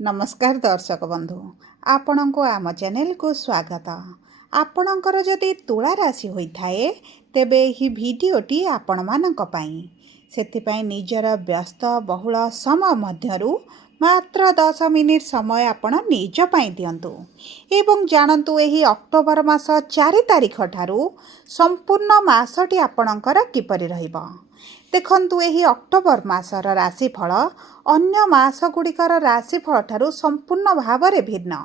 नमस्कार दर्शक बंधु आपण को आम चैनल को स्वागत। आपणकर जदि तुला राशि होता है तेबे ही भिडटी आपण मानक पाई सेथिपाई निजर व्यस्त बहुल समय मध्यरु मात्र 10 मिनिट समय आपण निज पाई दियंतु एवं जानतु एही अक्टोबर मास 4 तारिख ठारू संपूर्ण मासटी आपणकर किपरि रहिबो। देखंतु एही अक्टोबर मासर राशिफल अन्य मासगुड़िकर राशिफल ठारू संपूर्ण भावरे भिन्न,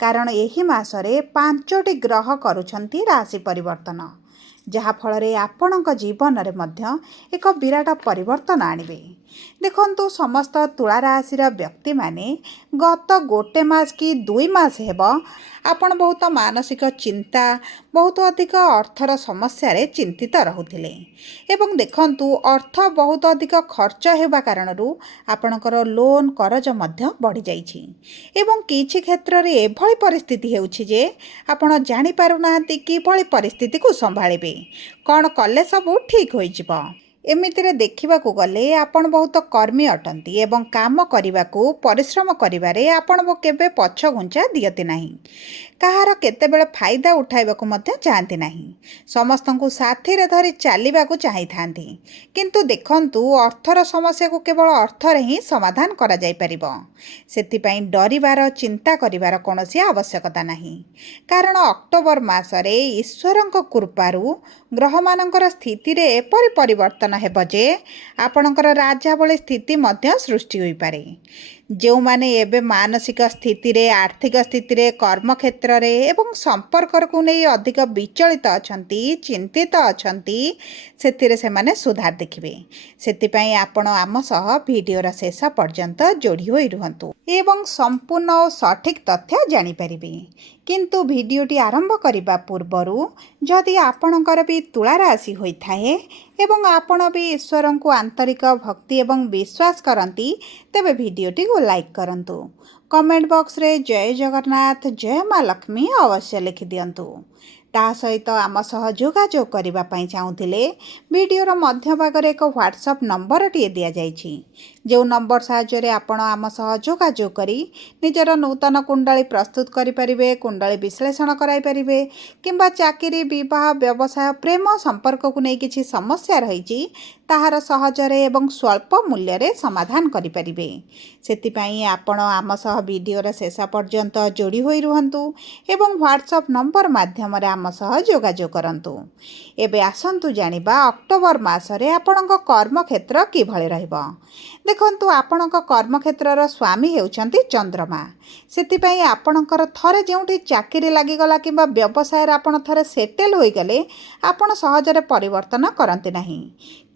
कारण एही मासरे 5टी ग्रह करुछंती राशि परिवर्तन, जहा फलरे आपणक जीवन रे मध्य एक विराट परिवर्तन आनिबे। देखंतु समस्त तुला राशिर व्यक्ति माने गत गोटे मास कि 2 मास हेब आपण बहुत मानसिक चिंता बहुत अधिक अर्थर समस्या रे चिंतित रहुथिले एवं देखंतु अर्थ बहुत अधिक खर्च हेबा कारणरू आपणकर लोन करज मध्य बढ़ी जाइछि एवं किछि क्षेत्र रे एभଳି परिस्थिति हेउछि जे आपण जानि पारु नाहंती कि भଳି परिस्थिति को संभाळिबे कोन कले सब ठीक होई जिवो। एमितिरे देखिबाकू गले आपण बहुत कर्मी अटंती एवं काम करिबाकू परिश्रम करिबारे आपण केबे पछ घुंचा दियते नाही, कहार केतेबेले फायदा उठाइबाकू मध्य चाहती नाही, समस्तंकू साथी रे धरी चालिबाकू चाहि थांती, किंतु देखंतु अर्थर समस्या को केवल अर्थरे ही समाधान करा जाई परिबो। सेथिपाई डरिबार चिंता करिबार कोनोसी आवश्यकता नाही, कारण अक्टोबर मासरे ईश्वरंक कृपारू ग्रहमानंकर स्थिति रे एपरि परिवर्तन हेब जे आपणकर राजा भଳି स्थिति मध्य सृष्टि होई पारे। जो माने एबे मानसिक स्थिति रे आर्थिक स्थिति रे कर्म क्षेत्र रे एवं संपर्क को नहीं अधिक विचलित अछंती चिंतित अछंती सेथिरे से माने सुधार देखिबे। सेथिपाई आपण आम सह वीडियोर शेष पर्यंत जोड़ी होई रुहंतु एवं संपूर्ण और सठिक तथ्य जानि परिबे। किंतु वीडियोटी आरंभ करिबा पूर्वरु जदि आपणकर भी तुला राशि होइथाए एवं आपण भी ईश्वर को आंतरिक भक्ति एवं विश्वास करती तेबे वीडियोटी को लाइक करंतु, कमेंट बॉक्स रे जय जगन्नाथ जय माँ लक्ष्मी अवश्य लिखि दियंतु। ता सहित आम सह जोगाजोग करिबा पई चाहुथिले वीडियोर मध्य भागरे एक व्हाट्सएप नंबर टी दिया जाइछि, जो नंबर साहाय्य आपण आम सह जोगाजोग करी निजर नूतन कुंडली प्रस्तुत करि परिबे, कुंडली विश्लेषण कराई परिबे किंबा चाकरी विवाह व्यवसाय प्रेम संपर्क को नहीं किछि समस्या रहिछि ताहार सहजरे एवं स्वल्प मूल्य रे समाधान करि परिबे। सेतिपाई आपण आम सह वीडियोर शेष पर्यंत जोड़ी होई रुहंतु एवं व्हाट्सएप नंबर माध्यम रे आम सह जोगाजोग करंतु। एबे आसंतु जानिबा अक्टोबर मासरे आपणक कर्म क्षेत्र कि भଳି रहइबो। देखंतु आपणक कर्म क्षेत्रर स्वामी हेउछंती चंद्रमा, सेतिपाई आपणकर थरे जेउठी चाकरी लागि गला किंबा व्यवसाय रे आपण थरे सेटल होई गले आपण सहजरे परिवर्तन करंती नाही,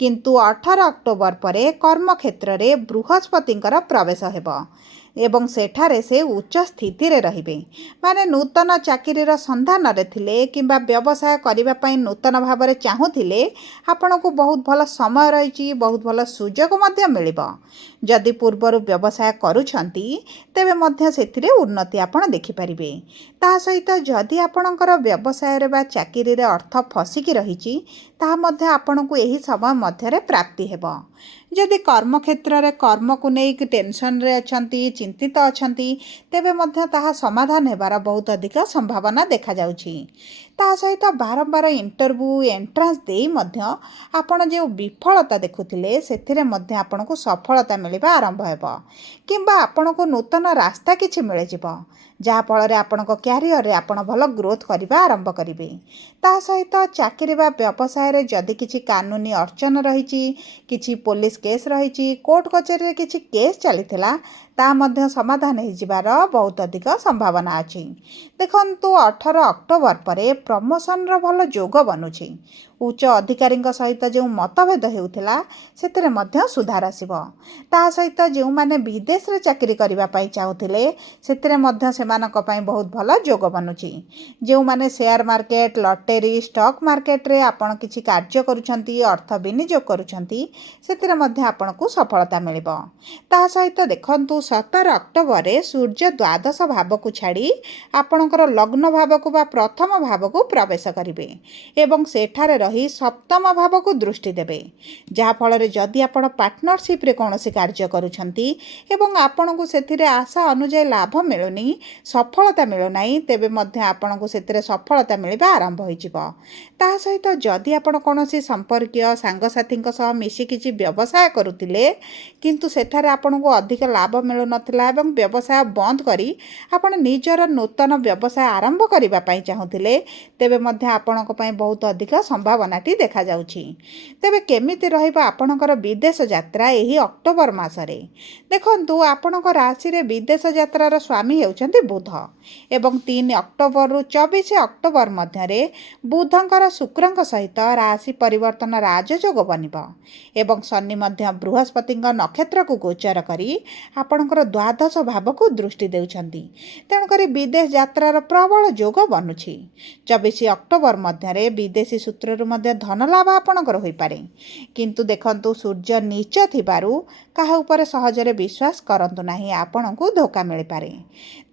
किंतु 18 अक्टोबर परे कर्म क्षेत्र रे बृहस्पतिंकर प्रवेश हेबो एवं सेठारे से उच्च स्थिति रे रहिबे। माने नूतन चाकरीर संधान रे थिले किंबा व्यवसाय करिबा पई नूतन भाबरे चाहुथिले आपनको बहुत भल समय रहिछि, बहुत भल सुजोग मध्य मिलिबो। जदि पूर्वरु व्यवसाय करूछंती तेबे मध्य सेथिरे उन्नति आपण देखि परिबे। ता सहित जदि आपणकर व्यवसाय रे बा चाकरी रे अर्थ फसिकी रहिछि ता मध्य आपनको एही समय मध्य रे प्राप्ति हेबो। जदि कर्म क्षेत्र रे कर्म को नहीं टेंशन रे अछंती चिंतित अछंती तेबे मध्य ताहा समाधान हेबार बहुत अधिक संभावना देखा जाउछि। ता सहित बारंबार इंटरव्यू एंट्रांस देई मध्य आपण जे विफलता देखुथिले सेथिरे मध्य आपनको सफलता मिलिबा आरंभ हेबो किंबा आपनको नूतन रास्ता किछि मिले जिवो, जहा फल रे आपनको कैरियर रे आपण भल ग्रोथ करिबा आरंभ करिवे। ता सहित चाकरी बा व्यवसाय रे जदि किछि कानूनी अड़चन रहिछि, किछि पुलिस केस रहिछि, कोर्ट कचेरी रे किछि केस चलिथिला ता मध्य समाधान हो जिबार बहुत अधिक संभावना अछि। देखंतु 18 अक्टोबर परे प्रमोशन रो भल जोग बनुछि, उच्च अधिकारी सहित जो मतभेद हेउथिला सेतरे मध्य सुधार आसिबो। ता सहित जो माने विदेश रे चाकरी करिबा पई चाहुथिले सेतरे मध्य सेमानक पई बहुत भल जोग बनुछि। जो माने share market lottery stock market रे आपण किछि कार्य करूछंती अर्थ विनियोग करूछंती सेतरे मध्य आपनको सफलता मिलिबो। ता सहित देखंतु 17 अक्टोबर रे सूर्य द्वादश भाव को छाड़ी आपणकर लग्न भाव को बा प्रथम भाव को प्रवेश करिवे एवं सेठारे रही सप्तम भाव को दृष्टि देवे जहाँफल जदि आपण पार्टनरशिप रे कौन कार्य करुछंती एवं आपण को से आशा अनुजाई लाभ मिलुनी सफलता मिलूना तेबे मध्य आपण को से सफलता मिलवा आरंभ हो ता सहित जदि आपण कौन संपर्कीय सांगसाथी मिसी किसी व्यवसाय करुतिले किंतु सेठारे आपण को अधिक लाभ मिलु नथिला एवं व्यवसाय बंद करी आपण निजर नूतन व्यवसाय आरंभ करबा पई चाहुतिले तेबे मध्य आपणक पई बहुत अधिक संभावनाटी देखा जाउछि। तेबे केमिति रहइबा आपणकर विदेश यात्रा एही अक्टोबर मासरे देखंतु आपणक राशि रे विदेश यात्रार स्वामी हेउछन्ति बुध एवं 3 अक्टोबर रु 24 अक्टोबर मध्यरे बुधंकर शुक्रंक सहित राशि परिवर्तन राजयोग बनिब एवं शनि मध्य बृहस्पति नक्षत्र को गोचर करी आपणकर द्वादश भाव को दृष्टि देउछन्ति तेणुकरी विदेश यात्रार प्रबल जोग बनुछि। 24 अक्टोबर मध्यरे विदेशी सूत्ररु मध्य धन लाभ आपणकर होई पारे किंतु देखंतु सूर्य नीच थिबारु काहा ऊपर सहजरे विश्वास करंतु नाही आपणको धोखा मिल पारे।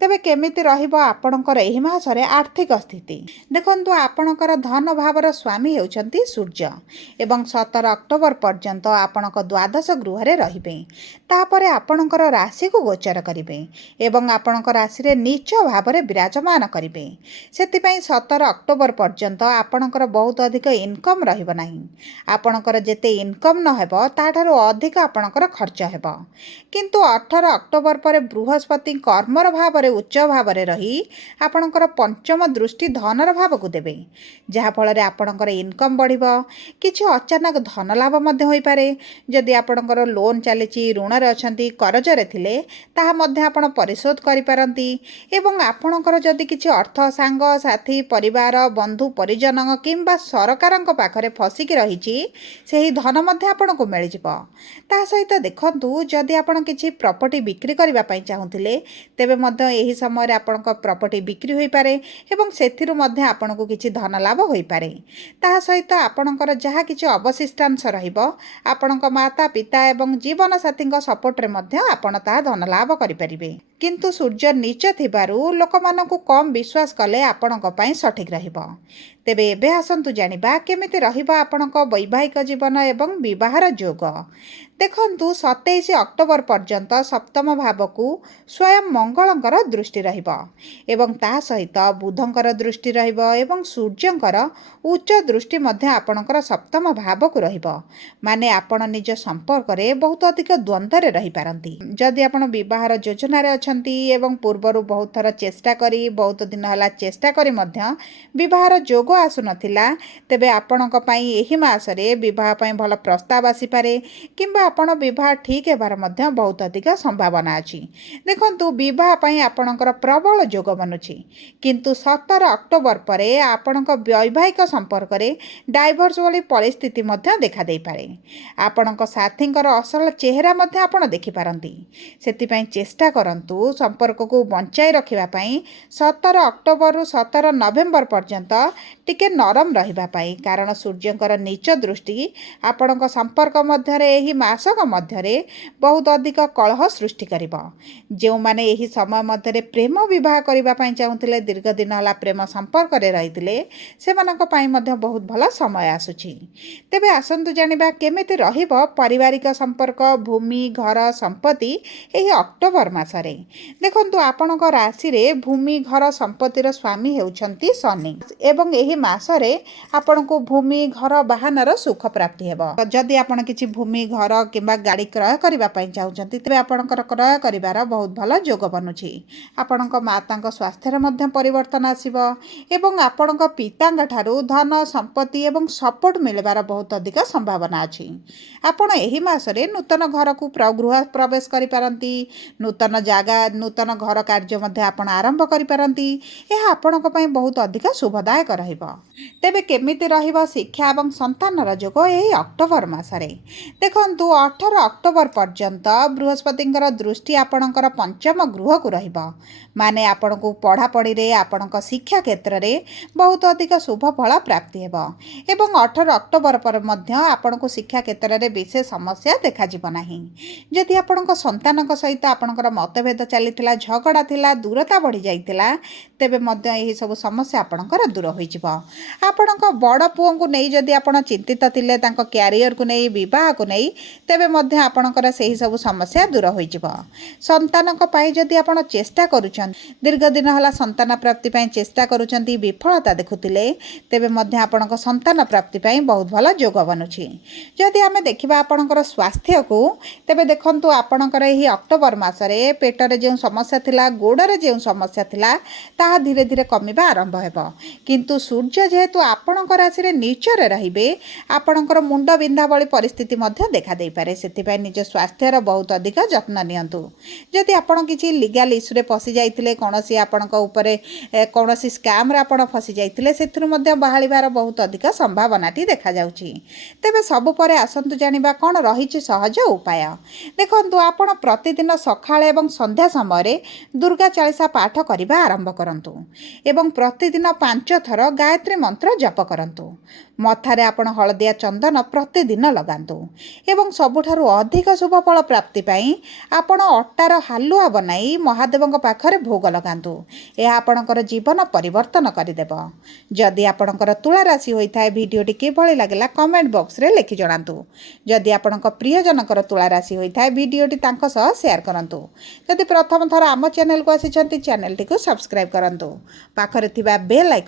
तेबे केमिति रहिबो आपणकर एही मासरे आर्थिक स्थिति देखंतु आपणकर धन भावर स्वामी हेउछन्ति सूर्य एवं 17 अक्टोबर पर्यंत आपणक द्वादश गृह रे रहिबे तापरे आपणकर राशि को गोचर करिवे एवं आपणक राशि रे नीच भावरे विराजमान करिवे सेति 17 अक्टोबर पर्यंत आपणकर बहुत अधिक इनकम रहिबो नाही आपणकर जेते इनकम न हेबो ताठारो अधिक आपणकर खर्च हेबो किंतु 18 अक्टोबर पर बृहस्पति कर्मर भावरे उच्च भावरे रही आपणकर पंचम दृष्टि धनर भाव को देबे जहा फल आपणकर इनकम बढ़िबो किछि अचानक धन लाभ मध्य होई पारे जदि आपणकर लोन चलीछि ऋण रे अछंती कर्ज रे थिले ताहा मध्य आपण परिशोध करि पारंती एवं आपणकर जदि किछि अर्थ सांग साथी परिवार बंधु परिजन किंबा सरकारक पाखरे फसिकी रहिछि सेही धन मध्य आपणको मिल जिवो ता सहित देखंतु जदि आपण किछि प्रॉपर्टी बिक्री करबा पई चाहुथिले तेबे मध्य एही समय रे आपणक प्रॉपर्टी बिक्री होई पारे एवं सेथिरु मध्य आपणको किछि धन लाभ होई पारे ता सहित आपणकर जहा किछि अवशिष्टांश रहिबो आपणक माता पिता एवं जीवन साथीक सपोर्ट रे मध्य आपण ता धन लाभ करि परिबे किंतु सूर्य नीच थिबारु लोकमानकु कम विश्वास कले आपणक पई सठिक रहिबो। तेबे एबे आसंतु जानिबा केमिति रहिबा आपणक वैवाहिक जीवन एवं विवाहर जोग देखंतु 27 अक्टोबर पर्यंत सप्तम भाव को स्वयं मंगलंकर दृष्टि रहिबो एवं ता सहित बुधंकर दृष्टि रहिबो एवं सूर्यंकर उच्च दृष्टि मध्य आपणकर सप्तम भाव को रहिबो माने आपण निज संपर्क रे बहुत अधिक द्वंद्व रे रहि पारंती जदि आपण विवाहर योजना रे अछंती एवं पूर्वरु बहुत थर चेष्टा करी बहुत दिन हला चेष्टा करी मध्य विवाहर जोग आसु नथिला तेबे आपणक पई एही मासरे विवाह पई भल प्रस्ताव आसी पारे किंबा आपण विवाह ठीक हेबार मध्य बहुत अधिक संभावना अछि देखंतु विवाह पई आपणकर प्रबल जोग बनुछि किंतु 17 अक्टोबर परे आपणक वैवाहिक संपर्क रे डाइवोर्स वाली परिस्थिति मध्य देखा देई पारे आपणक साथींकर असल चेहरा मध्य आपण देखि पारंती सेति पई चेष्टा करंतु संपर्क को बंचाई रखिबा पई 17 अक्टोबर रु 17 नवेम्बर पर्यंत टिके नरम रहिबा पई कारण सूर्यंकर नीच दृष्टि आपणक संपर्क मध्य रे एही मासक मध्य रे बहुत अधिक कलह सृष्टि करिबो जेउ माने एही समय मध्य रे प्रेम विवाह करिबा पई चाहुतिले दीर्घ दिन हला प्रेम संपर्क रे रहितिले सेमानक पई मध्य बहुत भला समय आसुछि। तेबे आसंतु जानिबा केमिति रहिबो पारिवारिक संपर्क भूमि घर संपत्ति एही अक्टोबर मासरे देखंतु आपणक राशि रे भूमि घर संपत्तिर स्वामी हेउछंती शनि एवं एही मासरे आपणको भूमि घर वाहनर सुख प्राप्ति हेबो जदि आपण किछि भूमि घर किंबा गाड़ी क्रय करबा पई चाहुचंती तेबे आपणकर क्रय करिवार बहुत भला जोग बनुछि आपणक मातांक स्वास्थ्य रे मध्य परिवर्तन आसीबो एवं आपणक पितांक ठारू धन संपत्ति एवं सपोर्ट मिलबार बहुत अधिक संभावना अछि आपण एही मासरे नूतन घर को गृह प्रवेश करि पारंती नूतन जागा नूतन घर कार्य मध्य आपण आरंभ करि पारंती एहा आपणक पई बहुत अधिक शुभदायक रहिबो। तेबे केमिति रहिबो शिक्षा एवं संतानर जोग एही अक्टोबर मासरे देखंतु 18 ଅକ୍ଟୋବର ପର୍ଯ୍ୟନ୍ତ ବୃହସ୍ପତିଙ୍କର ଦୃଷ୍ଟି ଆପଣଙ୍କର ପଞ୍ଚମ ଗୃହକୁ ରହିବ। ମାନେ ଆପଣଙ୍କୁ ପଢ଼ାପଢ଼ିରେ ଆପଣଙ୍କ ଶିକ୍ଷା କ୍ଷେତ୍ରରେ ବହୁତ ଅଧିକ ଶୁଭ ଫଳ ପ୍ରାପ୍ତି ହେବ ଏବଂ 18 ଅକ୍ଟୋବର ପରେ ମଧ୍ୟ ଆପଣଙ୍କୁ ଶିକ୍ଷା କ୍ଷେତ୍ରରେ ବିଶେଷ ସମସ୍ୟା ଦେଖାଯିବ ନାହିଁ। ଯଦି ଆପଣଙ୍କ ସନ୍ତାନଙ୍କ ସହିତ ଆପଣଙ୍କର ମତଭେଦ ଚାଲିଥିଲା, ଝଗଡ଼ା ଥିଲା, ଦୂରତା ବଢ଼ିଯାଇଥିଲା, ତେବେ ମଧ୍ୟ ଏହିସବୁ ସମସ୍ୟା ଆପଣଙ୍କର ଦୂର ହୋଇଯିବ। ଆପଣଙ୍କ ବଡ଼ ପୁଅଙ୍କୁ ନେଇ ଯଦି ଆପଣ ଚିନ୍ତିତ ଥିଲେ, ତାଙ୍କ କ୍ୟାରିୟରକୁ ନେଇ, ବିବାହକୁ ନେଇ, ତେବେ ମଧ୍ୟ ଆପଣଙ୍କର ସେହି ସବୁ ସମସ୍ୟା ଦୂର ହୋଇଯିବ। ସନ୍ତାନଙ୍କ ପାଇଁ ଯଦି ଆପଣ ଚେଷ୍ଟା କରୁଛନ୍ତି, ଦୀର୍ଘ ଦିନ ହେଲା ସନ୍ତାନ ପ୍ରାପ୍ତି ପାଇଁ ଚେଷ୍ଟା କରୁଛନ୍ତି, ବିଫଳତା ଦେଖୁଥିଲେ, ତେବେ ମଧ୍ୟ ଆପଣଙ୍କ ସନ୍ତାନ ପ୍ରାପ୍ତି ପାଇଁ ବହୁତ ଭଲ ଯୋଗ ବନୁଛି। ଯଦି ଆମେ ଦେଖିବା ଆପଣଙ୍କର ସ୍ୱାସ୍ଥ୍ୟକୁ, ତେବେ ଦେଖନ୍ତୁ ଆପଣଙ୍କର ଏହି ଅକ୍ଟୋବର ମାସରେ ପେଟରେ ଯେଉଁ ସମସ୍ୟା ଥିଲା, ଗୋଡ଼ରେ ଯେଉଁ ସମସ୍ୟା ଥିଲା, ତାହା ଧୀରେ ଧୀରେ କମିବା ଆରମ୍ଭ ହେବ। କିନ୍ତୁ ସୂର୍ଯ୍ୟ ଯେହେତୁ ଆପଣଙ୍କ ରାଶିରେ ନୀଚରେ ରହିବେ, ଆପଣଙ୍କର ମୁଣ୍ଡ ବିନ୍ଧା ଭଳି ପରିସ୍ଥିତି ମଧ୍ୟ ଦେଖାଦେଇପାରେ। ସେଥିପାଇଁ ନିଜ ସ୍ୱାସ୍ଥ୍ୟର ବହୁତ ଅଧିକ ଯତ୍ନ ନିଅନ୍ତୁ। ଯଦି ଆପଣ କିଛି ଲିଗାଲ ଇସ୍ୟୁରେ ଫସି ଯାଇଥିଲେ, କୌଣସି ଆପଣଙ୍କ ଉପରେ କୌଣସି ସ୍କାମ୍ରେ ଆପଣ ଫସି ଯାଇଥିଲେ, ସେଥିରୁ ମଧ୍ୟ ବାହାରିବାର ବହୁତ ଅଧିକ ସମ୍ଭାବନାଟି ଦେଖାଯାଉଛି। ତେବେ ସବୁ ପରେ ଆସନ୍ତୁ ଜାଣିବା କ'ଣ ରହିଛି ସହଜ ଉପାୟ। ଦେଖନ୍ତୁ, ଆପଣ ପ୍ରତିଦିନ ସକାଳେ ଏବଂ ସନ୍ଧ୍ୟା ସମୟରେ ଦୁର୍ଗା ଚାଳିଶା ପାଠ କରିବା ଆରମ୍ଭ କରନ୍ତୁ ଏବଂ ପ୍ରତିଦିନ 5 ଥର ଗାୟତ୍ରୀ ମନ୍ତ୍ର ଜପ କରନ୍ତୁ। ମଥାରେ ଆପଣ ହଳଦିଆ ଚନ୍ଦନ ପ୍ରତିଦିନ ଲଗାନ୍ତୁ ଏବଂ ସବୁଠାରୁ ଅଧିକ ଶୁଭଫଳ ପ୍ରାପ୍ତି ପାଇଁ ଆପଣ ଅଟାର ହାଲୁଆ ବନାଇ ମହାଦେବଙ୍କ ପାଖରେ ଭୋଗ ଲଗାନ୍ତୁ। ଏହା ଆପଣଙ୍କର ଜୀବନ ପରିବର୍ତ୍ତନ କରିଦେବ। ଯଦି ଆପଣଙ୍କର ତୁଳା ରାଶି ହୋଇଥାଏ, ଭିଡ଼ିଓଟି କିଭଳି ଲାଗିଲା କମେଣ୍ଟ ବକ୍ସରେ ଲେଖି ଜଣାନ୍ତୁ। ଯଦି ଆପଣଙ୍କ ପ୍ରିୟଜନଙ୍କର ତୁଳା ରାଶି ହୋଇଥାଏ, ଭିଡ଼ିଓଟି ତାଙ୍କ ସହ ସେୟାର କରନ୍ତୁ। ଯଦି ପ୍ରଥମ ଥର ଆମ ଚ୍ୟାନେଲକୁ ଆସିଛନ୍ତି, ଚ୍ୟାନେଲଟିକୁ ସବସ୍କ୍ରାଇବ୍ କରନ୍ତୁ। ପାଖରେ ଥିବା ବେଲ୍ ଆଇକନ୍